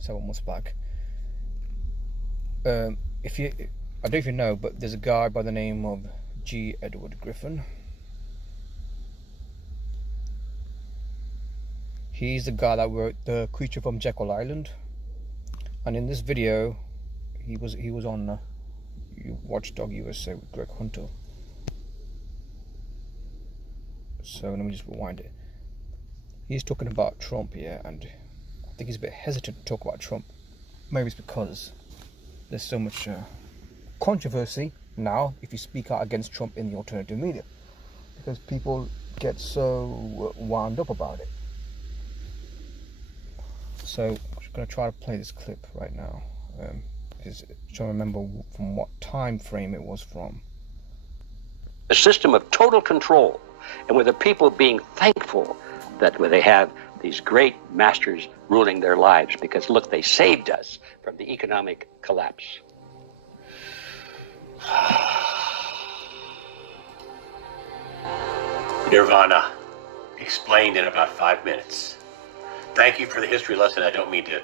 several months back. I don't know if you know, but there's a guy by the name of G. Edward Griffin. He's the guy that wrote The Creature from Jekyll Island, and in this video, he was on Watchdog USA with Greg Hunter. So let me just rewind it. He's talking about Trump here, and I think he's a bit hesitant to talk about Trump. Maybe it's because there's so much controversy now if you speak out against Trump in the alternative media, because people get so wound up about it. So I'm just going to try to play this clip right now. Just trying to remember from what time frame it was from. A system of total control, and with the people being thankful that they have these great masters ruling their lives, because look, they saved us from the economic collapse. Nirvana, explained in about 5 minutes. Thank you for the history lesson. I don't mean to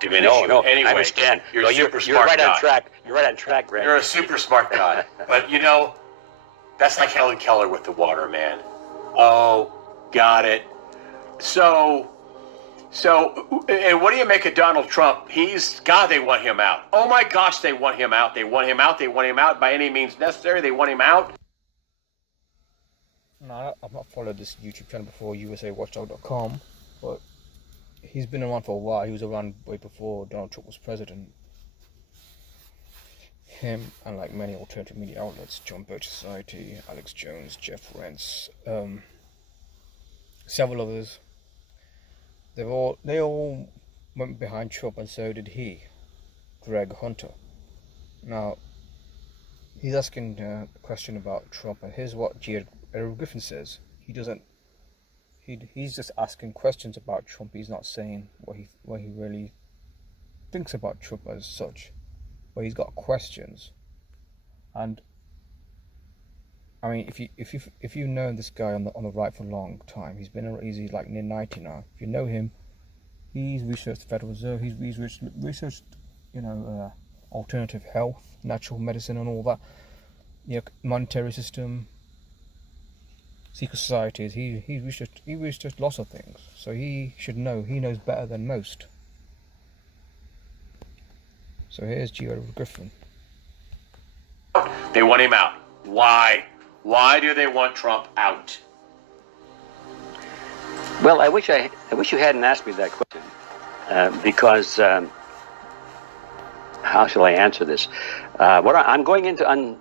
diminish you. No, anyway, I understand. You're a super smart right guy. on track. You're right on track, Greg. You're a super smart guy. But you know, that's like Helen Keller with the water, man. Oh, got it. So, and what do you make of Donald Trump? God, they want him out. Oh my gosh, they want him out. They want him out. They want him out by any means necessary. They want him out. No, I've not followed this YouTube channel before, usawatchdog.com, but he's been around for a while. He was around way before Donald Trump was president. Him and like many alternative media outlets, John Birch Society, Alex Jones, Jeff Rents, several others. They all went behind Trump, and so did he, Greg Hunter. Now, he's asking a question about Trump, and here's what G. Edward Griffin says. He's just asking questions about Trump. He's not saying what he really thinks about Trump as such, but he's got questions. And I mean, if you know this guy on the right for a long time, he's like near 90 now. If you know him, he's researched the Federal Reserve. He's researched alternative health, natural medicine, and all that. Monetary system, secret societies. He researched lots of things. So he should know. He knows better than most. So here's G. Edward Griffin. They want him out. Why? Why do they want Trump out? Well, I wish you hadn't asked me that question, because how shall I answer this? I'm going into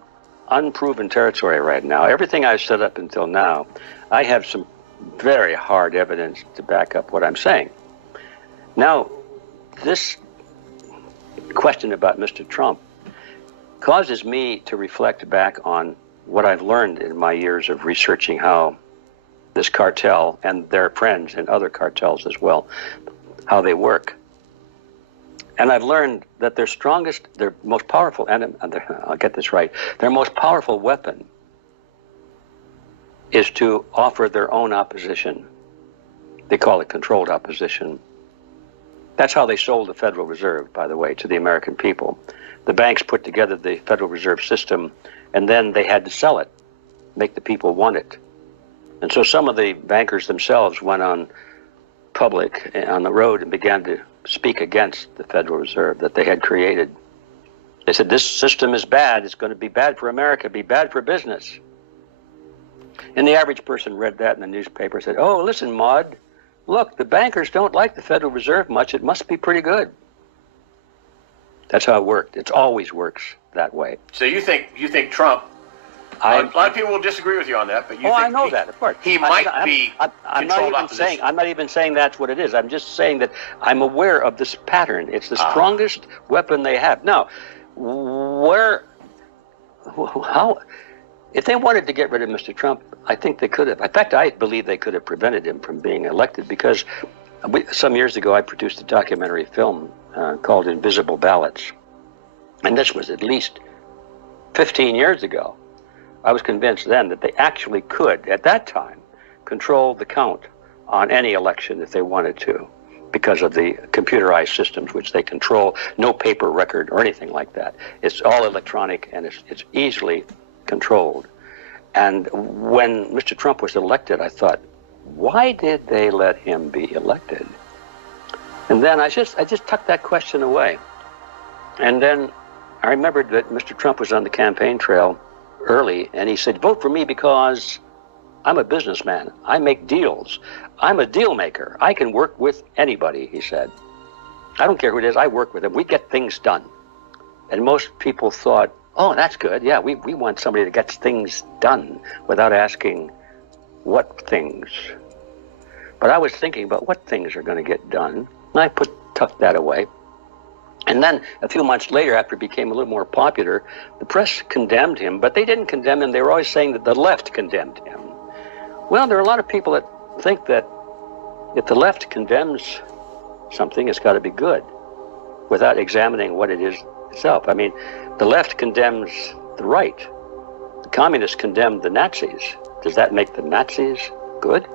unproven territory right now. Everything I've said up until now, I have some very hard evidence to back up what I'm saying. Now, this question about Mr. Trump causes me to reflect back on what I've learned in my years of researching how this cartel and their friends and other cartels as well, how they work. And I've learned that their most powerful enemy, I'll get this right, their most powerful weapon is to offer their own opposition. They call it controlled opposition. That's how they sold the Federal Reserve, by the way, to the American people. The banks put together the Federal Reserve System, and then they had to sell it, make the people want it. And so some of the bankers themselves went on public on the road and began to speak against the Federal Reserve that they had created. They said, this system is bad. It's going to be bad for America, be bad for business. And the average person read that in the newspaper and said, oh, listen, Maud, look, the bankers don't like the Federal Reserve much. It must be pretty good. That's how it worked. It always works that way. So you think Trump? A lot of people will disagree with you on that, but you think I know that, of course. He might be controlled opposition. I'm not even saying that's what it is. I'm just saying that I'm aware of this pattern. It's the strongest weapon they have. Now, how? If they wanted to get rid of Mr. Trump, I think they could have. In fact, I believe they could have prevented him from being elected, because some years ago I produced a documentary film called Invisible Ballots. And this was at least 15 years ago. I was convinced then that they actually could, at that time, control the count on any election if they wanted to. because of the computerized systems which they control. No paper record or anything like that. It's all electronic, and it's easily controlled. And when Mr. Trump was elected, I thought, why did they let him be elected? And then I just tucked that question away. And then I remembered that Mr. Trump was on the campaign trail early, and he said, vote for me because I'm a businessman. I make deals. I'm a deal maker. I can work with anybody, he said. I don't care who it is. I work with them. We get things done. And most people thought, oh, that's good. Yeah, we want somebody that gets things done without asking what things. But I was thinking about what things are going to get done. And I tucked that away. And then a few months later, after he became a little more popular, the press condemned him, but they didn't condemn him. They were always saying that the left condemned him. Well, there are a lot of people that think that if the left condemns something, it's got to be good, without examining what it is itself. I mean, the left condemns the right. The communists condemned the Nazis. Does that make the Nazis good?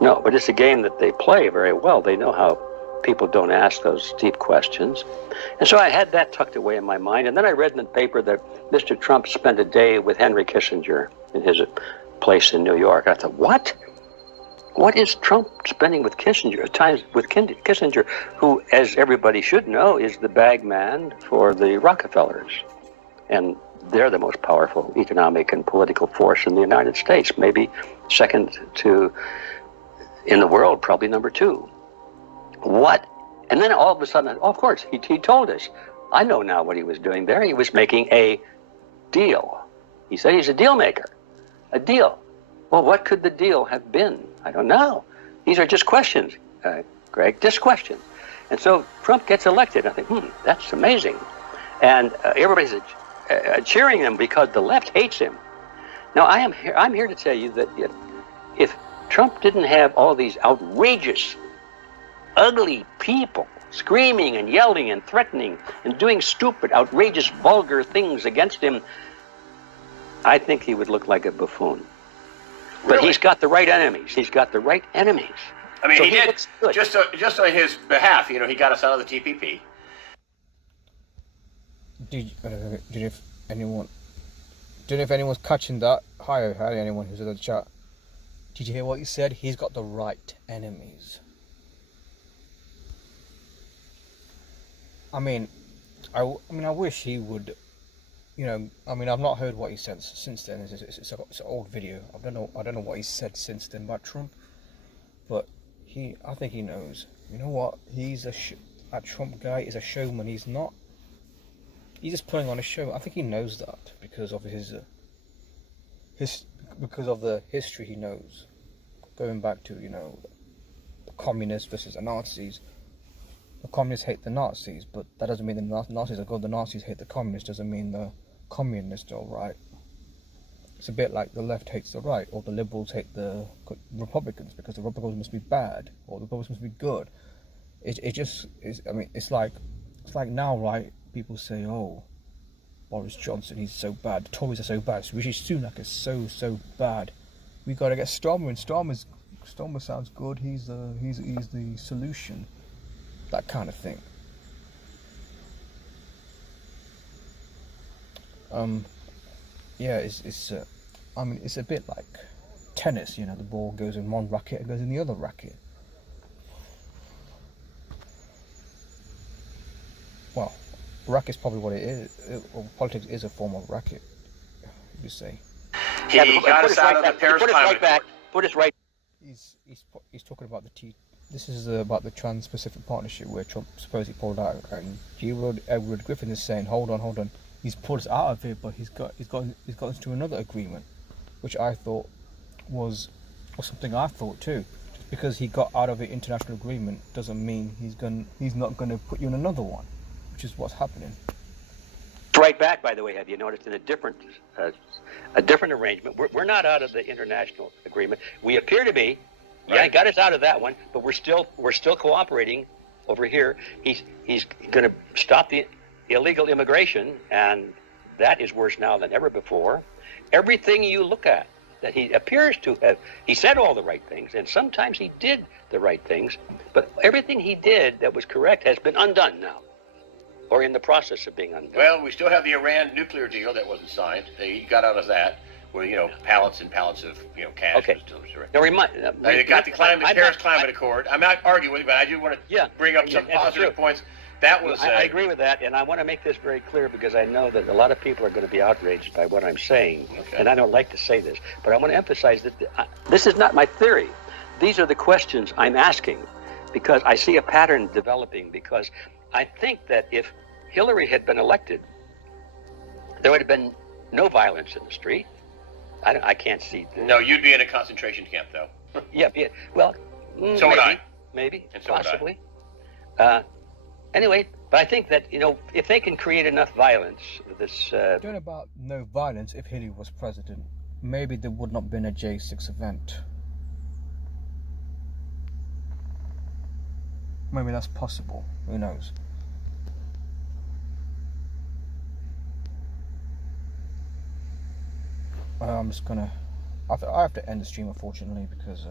No, but it's a game that they play very well. They know how people don't ask those deep questions. And so I had that tucked away in my mind. And then I read in the paper that Mr. Trump spent a day with Henry Kissinger in his place in New York. I thought, what? What is Trump spending with Kissinger? Times with Kissinger, who, as everybody should know, is the bag man for the Rockefellers. And they're the most powerful economic and political force in the United States, maybe second to, in the world, probably number two. What? And then all of a sudden, of course, he told us. I know now what he was doing there. He was making a deal. He said he's a deal maker. A deal. Well, what could the deal have been? I don't know. These are just questions, Greg, just questions. And so Trump gets elected. I think, that's amazing. And everybody's cheering him because the left hates him. Now, I'm here to tell you that if Trump didn't have all these outrageous, ugly people screaming and yelling and threatening and doing stupid, outrageous, vulgar things against him, I think he would look like a buffoon. But Really? He's got the right enemies. He's got the right enemies. I mean, So he did, looks good. just on his behalf, he got us out of the TPP. Did if anyone's catching that? Hi, anyone who's in the chat. Did you hear what he said? He's got the right enemies. I mean, I wish he would. I've not heard what he said since then. It's an old video. I don't know what he said since then about Trump, but I think he knows. You know what? That Trump guy is a showman. He's not. He's just putting on a show. I think he knows that because of because of the history he knows, going back to the communists versus the Nazis. The communists hate the Nazis, but that doesn't mean the Nazis are good. The Nazis hate the communists doesn't mean the communists are right. It's a bit like the left hates the right, or the liberals hate the Republicans because the Republicans must be bad, or the Republicans must be good. It just is. I mean, it's like now, right? People say, "Oh, Boris Johnson, he's so bad. The Tories are so bad. Rishi Sunak is so bad. We got to get Starmer, and Starmer sounds good. He's the solution." That kind of thing. It's a bit like tennis. The ball goes in one racket, it goes in the other racket. Well, racket's probably what it is. Politics is a form of racket, you say. He got us out of the Paris Climate Accord. Put us right. He's talking about This is about the Trans-Pacific Partnership where Trump supposedly pulled out, and Edward Griffin is saying, "Hold on, he's pulled us out of it, but he's got us to another agreement," which I thought was something I thought too. Just because he got out of the international agreement doesn't mean he's not going to put you in another one, which is what's happening. Right back, by the way, have you noticed in a different arrangement? We're not out of the international agreement. We appear to be. Right. Yeah, he got us out of that one, but we're still cooperating over here. He's going to stop the illegal immigration, and that is worse now than ever before. Everything you look at that he appears to have, he said all the right things, and sometimes he did the right things, but everything he did that was correct has been undone now, or in the process of being undone. Well, we still have the Iran nuclear deal that wasn't signed. They got out of that, where, you know, pallets and pallets of, you know, cash. Okay. Was delivered. Now, They got the Paris Climate Accord. I'm not arguing with you, but I do want to bring up some positive points. That was. I agree with that, and I want to make this very clear because I know that a lot of people are going to be outraged by what I'm saying, and I don't like to say this, but I want to emphasize that this is not my theory. These are the questions I'm asking because I see a pattern developing, because I think that if Hillary had been elected, there would have been no violence in the street. I can't see. No, you'd be in a concentration camp, though. Yeah, well, so would I. Maybe, and so possibly. Anyway, but I think that, you know, if they can create enough violence, this... Don't about no violence if Hillary was president. Maybe there would not have been a J6 event. Maybe that's possible. Who knows? I'm just gonna... I have to end the stream, unfortunately, because